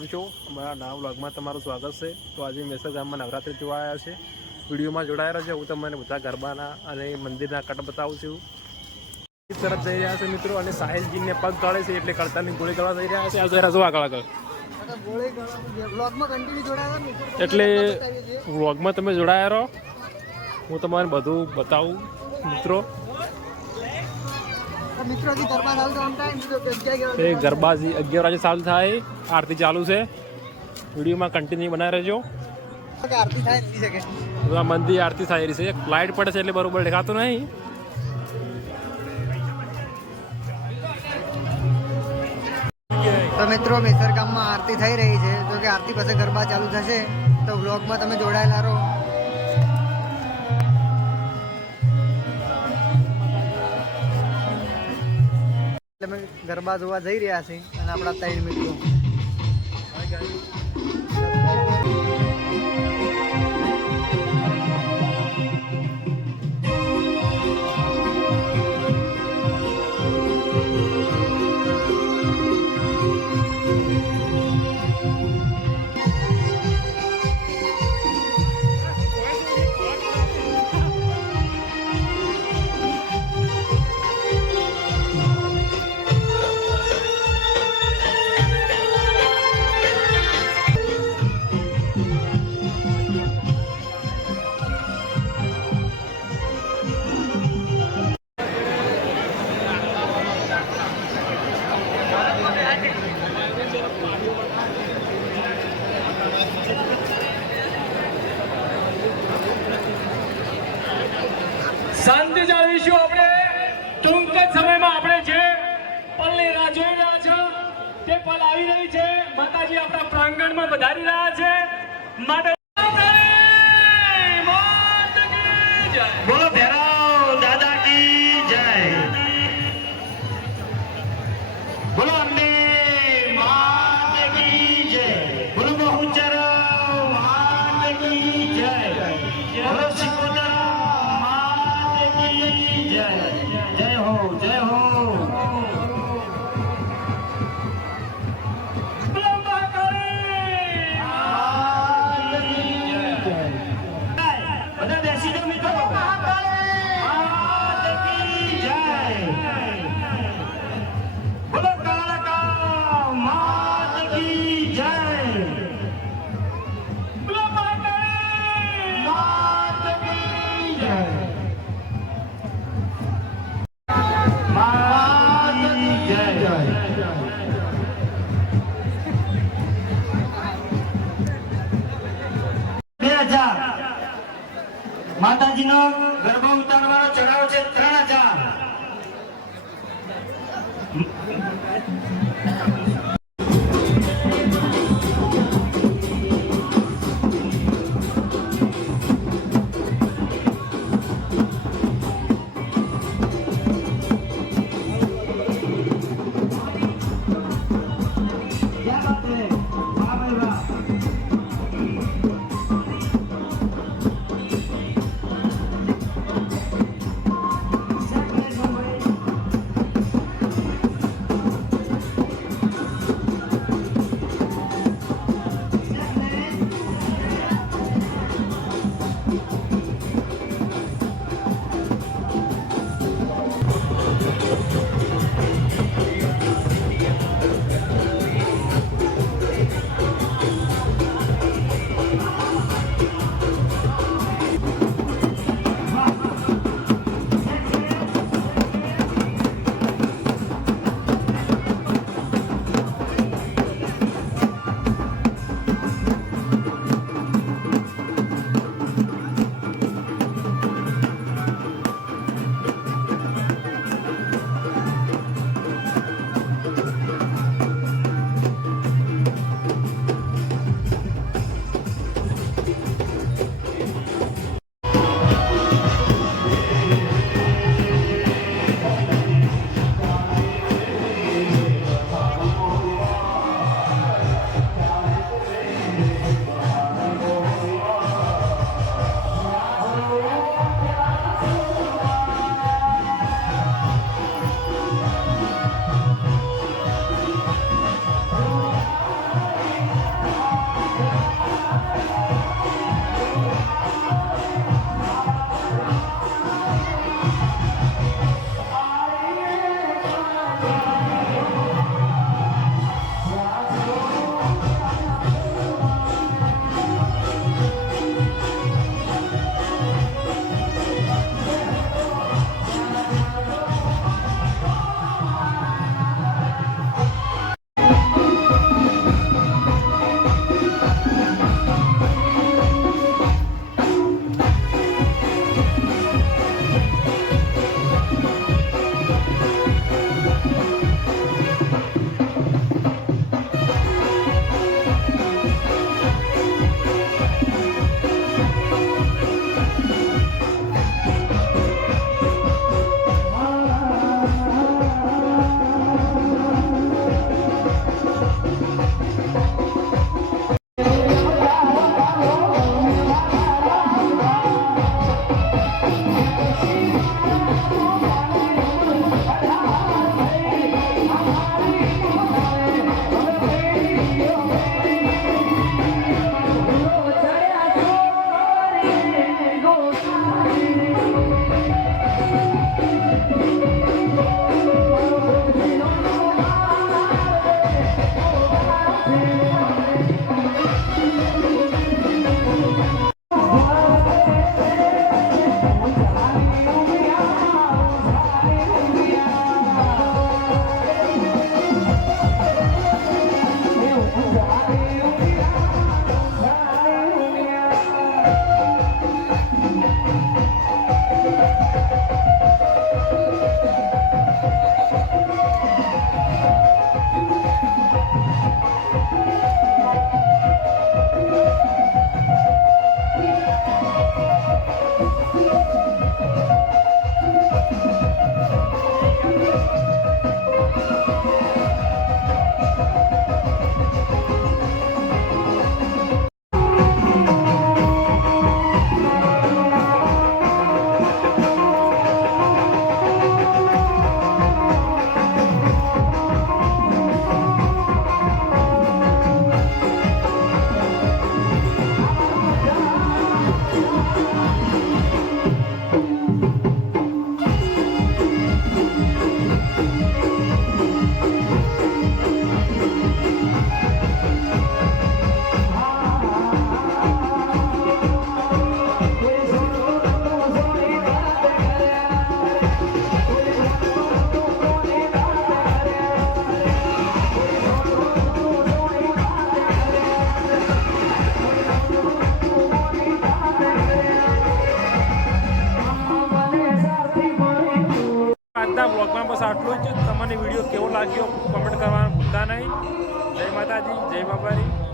કેમ છો? અમારા નવા વ્લોગમાં તમારું સ્વાગત છે। તો આજે મેસર ગામમાં નવરાત્રિ જોવા આવ્યા છે। વિડીયોમાં જોડાયેલા છે। હું તમને બધા ગરબાના અને મંદિરના કટ બતાવું છું। તરફ જઈ રહ્યા છે મિત્રો, અને સાહિલજીને પગ ગાળે છે એટલે કળતાની ગોળી ગાળવા જઈ રહ્યા છે। આ જરા જો આગળ આગળ એટલે વ્લોગમાં તમે જોડાયા રહો, હું તમારે બધું બતાવું મિત્રો। ગરબાજી 11 વાગે ચાલુ થાય, આરતી ચાલુ છે। વિડીયોમાં કન્ટિન્યુ બનાવી રહેજો। મંદિર આરતી થાય રહી છે, લાઇટ પડે છે એટલે બરોબર દેખાતું નહીં। તો મિત્રો મેસર ગામમાં આરતી થઈ રહી છે, જો કે આરતી પછી ગરબા ચાલુ થશે, તો વ્લોગમાં તમે જોડાયેલા રહો। અમે ગરબા જોવા જઈ રહ્યા છીએ અને આપણા 3 મિત્રો શાંતિ જાળવીશું આપણે। ટૂંક જ સમયમાં આપણે જે પલની રાહ જોઈ રહ્યા છો તે પલ આવી રહી છે। માતાજી આપણા પ્રાંગણમાં પધારી રહ્યા છે, માટે બોલો ભૈરવ દાદા કી જય, બોલો અંબે માત કી જય, બોલો બહુચર માત કી જય, બોલો સિકોદર जय हो जय हो। બધા બેસી જાઓ મિત્રો। બોલો કાળકા માત કી જય, બોલો માત કી જય। માતાજીનો ગરબા ઉતારવાનો ચડાવ છે 3000। આજના બ્લોગમાં બસ આટલું જ. તમને વિડીયો કેવો લાગ્યો કોમેન્ટ કરવાનું ભૂલતા નહીં. જય માતાજી, જય બાબારી.